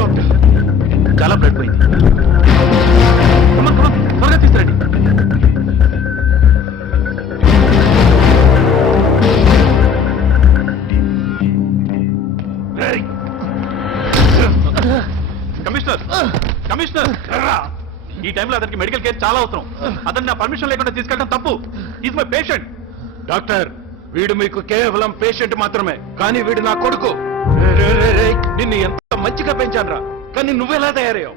Doctor చాలా blood పోయింది. త్వరగా తీసుకురండి. కమిషనర్ కమిషనర్ ఈ టైంలో అతనికి మెడికల్ కేర్ చాలా అవసరం. అతన్ని నా పర్మిషన్ లేకుండా తీసుకెళ్ళడం తప్పు. Is my patient. డాక్టర్ వీడు మీకు కేవలం పేషెంట్ మాత్రమే, కానీ వీడు నా కొడుకు. నిన్ను ఎంత మంచిగా పెంచానురా, కానీ నువ్వెలా తయారయ్యావు?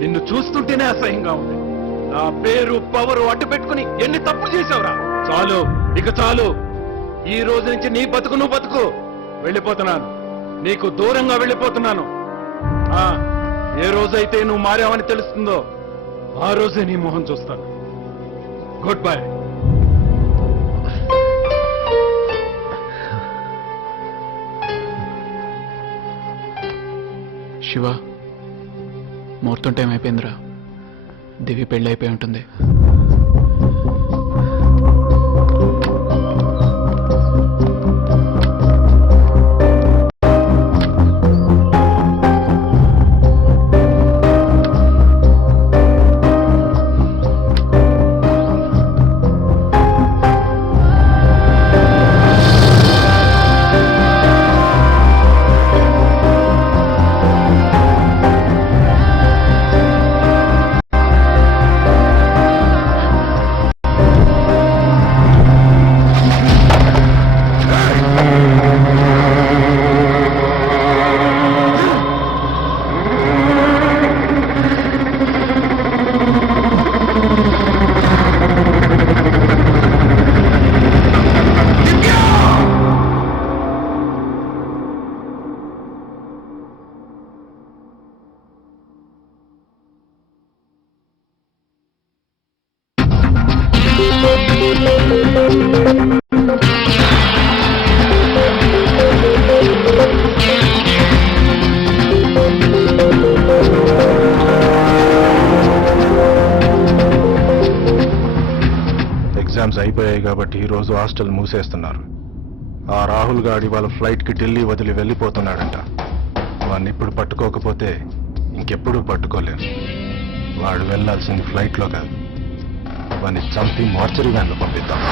నిన్ను చూస్తుంటేనే అసహ్యంగా ఉంది. నా పేరు పవరు అడ్డు పెట్టుకుని ఎన్ని తప్పులు చేసావురా. చాలు, ఇక చాలు. ఈ రోజు నుంచి నీ బతుకు నువ్వు బతుకు. వెళ్ళిపోతున్నాను, నీకు దూరంగా వెళ్ళిపోతున్నాను. ఏ రోజైతే నువ్వు మారావని తెలుస్తుందో ఆ రోజే నీ మొహం చూస్తాను. Good bye. శివ, ముహూర్తం టైం అయిపోయిందిరా. దివి పెళ్ళి అయిపోయి ఉంటుంది. ఎగ్జామ్స్ అయిపోయాయి కాబట్టి ఈ రోజు హాస్టల్ మూసేస్తున్నారు. ఆ రాహుల్ గాడి వాళ్ళ ఫ్లైట్ కి ఢిల్లీ వదిలి వెళ్ళిపోతున్నాడంట. వాడిని ఇప్పుడు పట్టుకోకపోతే ఇంకెప్పుడు పట్టుకోలేను. వాడు వెళ్లాల్సింది ఫ్లైట్ లో కాదు, వాడిని చంపి మార్చరీ వ్యాన్లో పంపిద్దాం.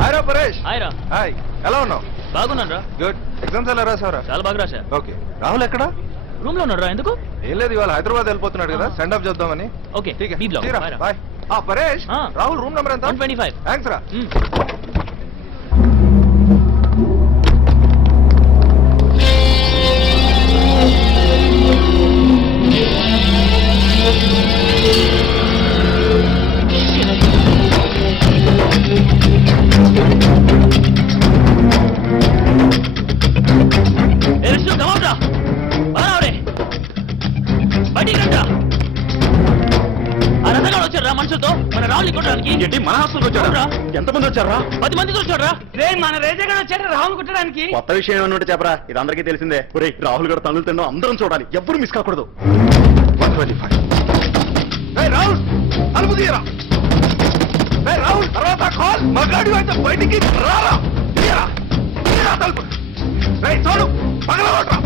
హాయ్ రా పరేష్. హాయ్ రా. హాయ్, ఎలా ఉన్నావు? బాగున్నాను రా. గుడ్. ఎగ్జామ్స్ ఎలా రాసావరా? చాలా బాగా రాశా. ఓకే. రాహుల్ ఎక్కడా? రూమ్ లో ఉన్నాడు రా. ఎందుకు? ఏం లేదు, ఇవాళ హైదరాబాద్ వెళ్ళిపోతున్నాడు కదా, సెండ్ ఆఫ్ చేద్దామని. Okay, B block. Bye. Paresh, Rahul room number ఎంత? 125. థ్యాంక్స్ రా. మనుషులతో మన రాహుల్ కొట్టడానికి. ఏంటి, మన హాస్టల్కి వచ్చారా? ఎంతమంది వచ్చారా? 10 మందితో వచ్చారా? మన రేజగా వచ్చాడు రాహుల్ కొట్టడానికి. కొత్త విషయం ఏమన్నట్టు చెప్పరా, ఇది అందరికీ తెలిసిందే. ఒరేయ్, రాహుల్ గారు తనులు తిన్నాం, అందరం చూడాలి, ఎవ్వరూ మిస్ కాకూడదు. 125. రాహుల్ అలుపు తీయరా. రాహుల్ తర్వాత కాల్ మగాడి అయితే బయటికి రారా. తీయరా తీయరా తలుపు. చూడు పగలగొట్రా.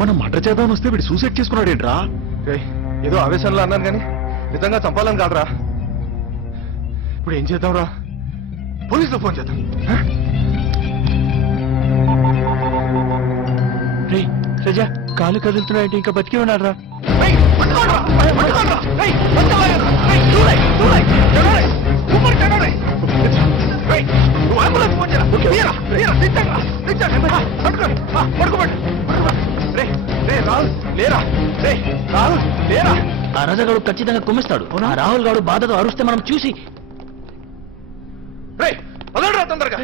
మనం మర్డర్ చేద్దామని వస్తే వీడు సూసైడ్ చేసుకున్నాడు ఏంట్రా? ఏదో ఆవేశంలో అన్నాను కానీ నిజంగా చంపాలని కాదురా. ఇప్పుడు ఏం చేద్దాం రా? పోలీసులో ఫోన్ చేద్దాం. రజా, కాలు కదులుతున్నాయంటే ఇంకా బతికి ఉన్నాడు రా. ఆ రజగాడు ఖచ్చితంగా కుమ్మిస్తాడు. ఆ రాహుల్ గాడు బాధతో అరుస్తే మనం చూసి తొందరగా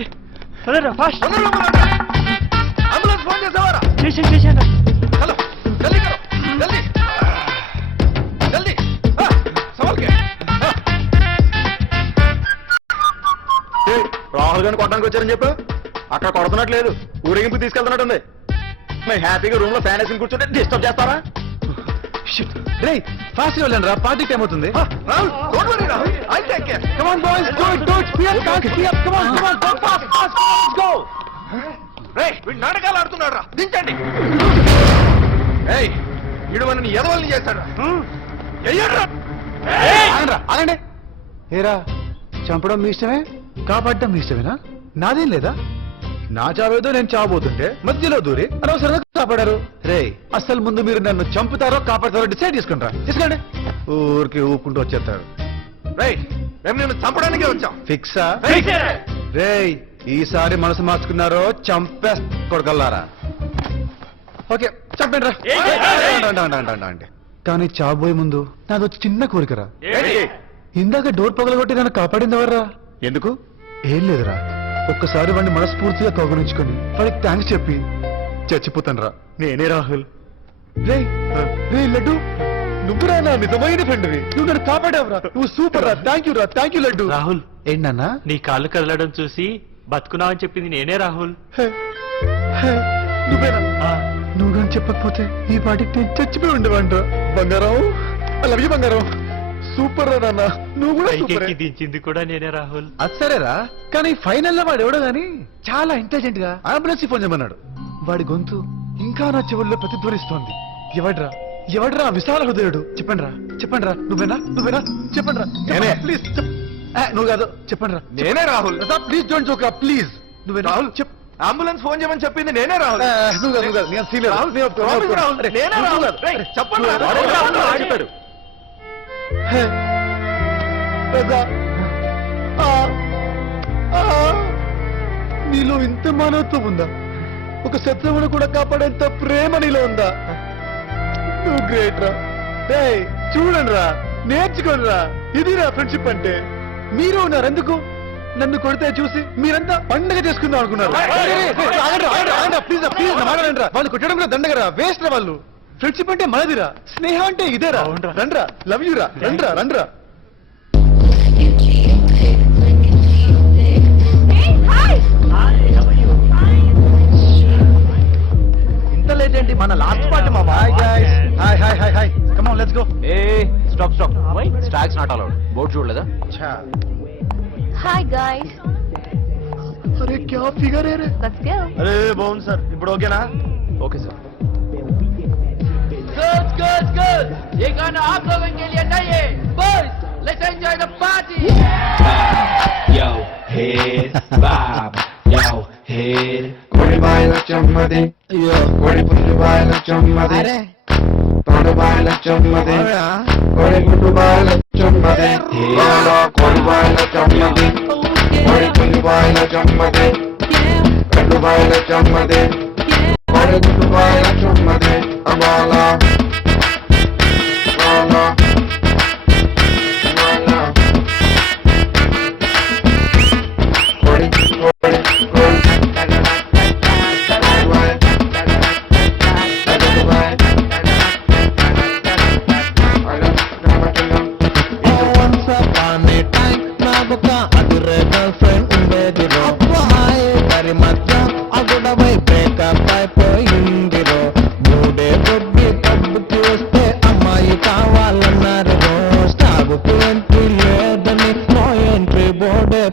అంబులెన్స్ ఫోన్ చేసావారా? హలో, జల్దీ కరో, జల్దీ జల్దీ. సవాల్కే రాహుల్ గారిని కొట్టడానికి వచ్చారని చెప్పు. అక్కడ కొడుతున్నట్లేదు, ఊరేగింపు తీసుకెళ్తున్నట్టుంది. మేము హ్యాపీగా రూమ్ లో ఫ్యాన్ వేసుకుని కూర్చుంటే డిస్టర్బ్ చేస్తారా? రే ఫాస్ట్ వెళ్ళండి రా, పార్టీ టైం అవుతుంది. నాటకాలు ఆడుతున్నాడు రా, దించండి. వీడు మనని ఎదవల్ని చేస్తాడు. ఆగండి. ఏరా చంపడం మీ ఇష్టమే, కాపాడటం మీ ఇష్టమేనా? నాదేం లేదా? నా చావేదో నేను చావబోతుంటే మధ్యలో దూరి అనవసరంగా కాపాడారు. రే అసలు ముందు మీరు నన్ను చంపుతారో కాపాడతారో డిసైడ్ చేసుకుంటారా? తీసుకోండి. ఊరికి ఊపుకుంటూ వచ్చేస్తారు. మేము నిన్ను చంపడానికే వచ్చాం. ఫిక్సా? రే ఈసారి మనసు మార్చుకున్నారో చంపే కొడగల్లారా. ఓకే చంపండి రా. అంటే కానీ చావబోయే ముందు నాది వచ్చి చిన్న కోరికరా. ఇందాక డోర్ పగలగొట్టి నన్ను కాపాడింది ఎవర్రా? ఎందుకు? ఏం లేదురా, ఒక్కసారి వాడిని మనస్ఫూర్తిగా కౌగలించుకొని వాడికి థ్యాంక్స్ చెప్పి చచ్చిపోతాను రా. నేనే రాహుల్. రే లడ్డు, నువ్వురా నా నిజమైన ఫ్రెండ్వి. నువ్వు నన్ను కాపాడావురా, నువ్వు సూపర్ రా. Thank you laddu. రాహుల్, ఏంటన్నా? నీ కాళ్ళు కదలడం చూసి బతుకున్నావని చెప్పింది నేనే రాహుల్. నువ్వేనా? నువ్వు కానీ చెప్పకపోతే ఈ పాటికి నేను చచ్చిపోయి ఉండేవాడిరా. బంగారం, ఐ లవ్ యూ బంగారం. సూపర్ రా నాన్న, నువ్వు కూడా సూపర్. పైకెక్కి దించింది కూడా నేనే రాహుల్. అది సరేరా, కానీ ఫైనల్ లో వాడు ఎవడో గాని చాలా ఇంటెలిజెంట్ గా అంబులెన్స్ ఫోన్ చేయమన్నాడు. వాడి గొంతు ఇంకా నా చెవుల్లో ప్రతిధ్వనిస్తోంది. ఎవడ్రా విశాల హృదయుడు? చెప్పండి రా. నువ్వేనా? చెప్పండి రా. నేనే. ప్లీజ్ నువ్వు కాదు, చెప్పండి రా. నేనే రాహుల్. ప్లీజ్ డోంట్ జోక్ రా, ప్లీజ్. నువ్వేనా? రాహుల్, చెప్. అంబులెన్స్ ఫోన్ చేయమని చెప్పింది నేనే రాహుల్. నువ్వు కాదు, నేను సీనియర్. రాహుల్, నేనే రాహుల్. చెప్పండి రా. ఆగిపోయాడు. నీలో ఇంత మానవత్వం ఉందా? ఒక శత్రువును కూడా కాపాడేంత ప్రేమ నీలో ఉందా? నువ్వు గ్రేట్ రా. చూడండి రా, నేర్చుకోండి రా. ఇదిరా ఫ్రెండ్షిప్ అంటే. మీరు ఉన్నారు ఎందుకు? నన్ను కొడితే చూసి మీరంతా పండుగ చేసుకుందాం అనుకున్నారు. ప్లీజ్ మాట్లాడండి రా. వాళ్ళు కొట్టడం కూడా దండగరా, వేస్ట్ రా వాళ్ళు. ఫ్రెండ్షిప్ అంటే మనదిరా, స్నేహం అంటే ఇదేరా. రండ్రా, లవ్ యూ రా. రండ్రా. ఇంత లేట్ ఏంటి? మన లాస్ట్ పార్టీ మామా. Hi come on let's go. Stop stocks not allowed. Board చూడలేదా? Hi guys, అరే క్యా ఫిగర్ है रे. let's go. అరే బాగుంది సార్, ఇప్పుడు ఓకేనా? Okay sir. Good. ये गाना आप लोगों के लिए नहीं है. Boys, let's enjoy the party. Yo, head, bob. Yo, head. Kori baila chammade. Yo, kori pundu baila chammade. Todu baila chammade. Kori pundu baila chammade. Hello, kori baila chammade. Kori pundu baila chammade. Todu baila chammade. Kori pundu baila chammade. Abala.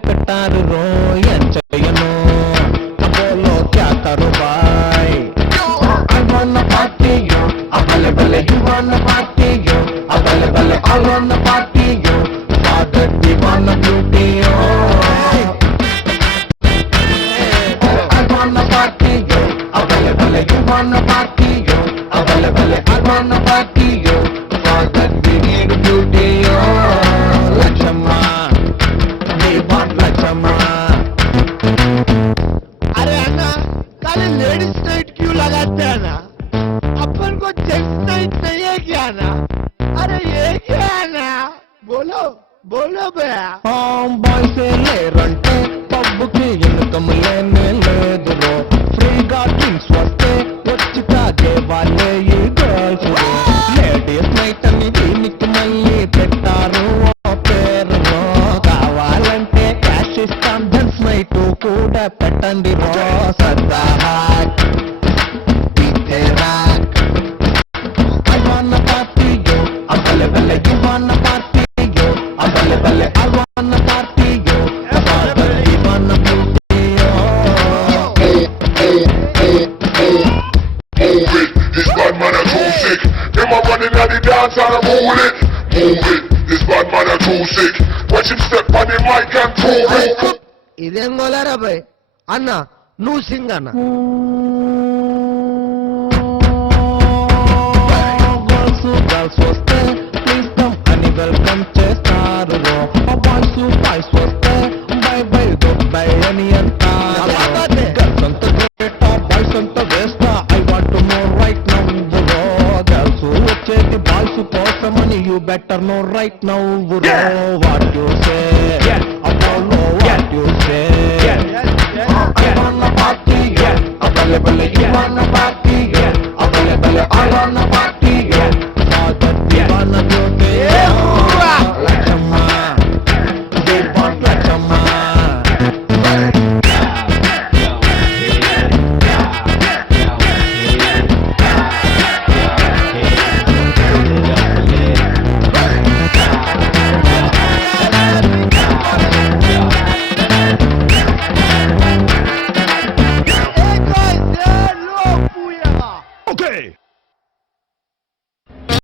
పెట్టారు రో ఎంచయను Apollo క్యా కరు bye I wanna party yo abale bale you wanna party yo abale bale I wanna party yo father we wanna beauty yo I wanna party yo abale bale you wanna party yo abale bale I wanna party yo father we need beauty yo Lakshma अरे अन्ना, काले ladies night क्यों लगाते हैं ना? अपन को gents night नहीं है क्या ना? अरे ये क्या है ना? बोलो भैया. బాయ్స్ లేరంటే పబ్బుకి ఇన్కమ్ లేనే లేదురో ఫ్రీగా డ్రింక్స్ వస్తే వచ్చి తాగే వాళ్ళే ఈ గర్ల్స్ లేడీస్ నైట్ అని దీనికి మళ్ళీ పెట్టారు పేరు కావాలంటే క్యాష్ ఇస్తాం జెంట్స్ నైట్ కూడా పెట్టండి man tryna move it. Move it. This bad man a too sick. Watch him step on the mic and prove it. ఇదేం గోలారా బాయ్ అన్న నువ్వు సింగ్ అన్న గర్ల్స్ వస్తే ప్లీజ్ కమ్ అని వెల్కమ్ చేస్తారు బాయ్స్ వస్తే బై బై గుడ్ బై అని అంటారు గర్ల్స్ అంత గ్రేటా బాయ్స్ అంత వేస్తా I want to know right now girls వచ్చేది బాయ్స్ కోసమని you better know right now what you say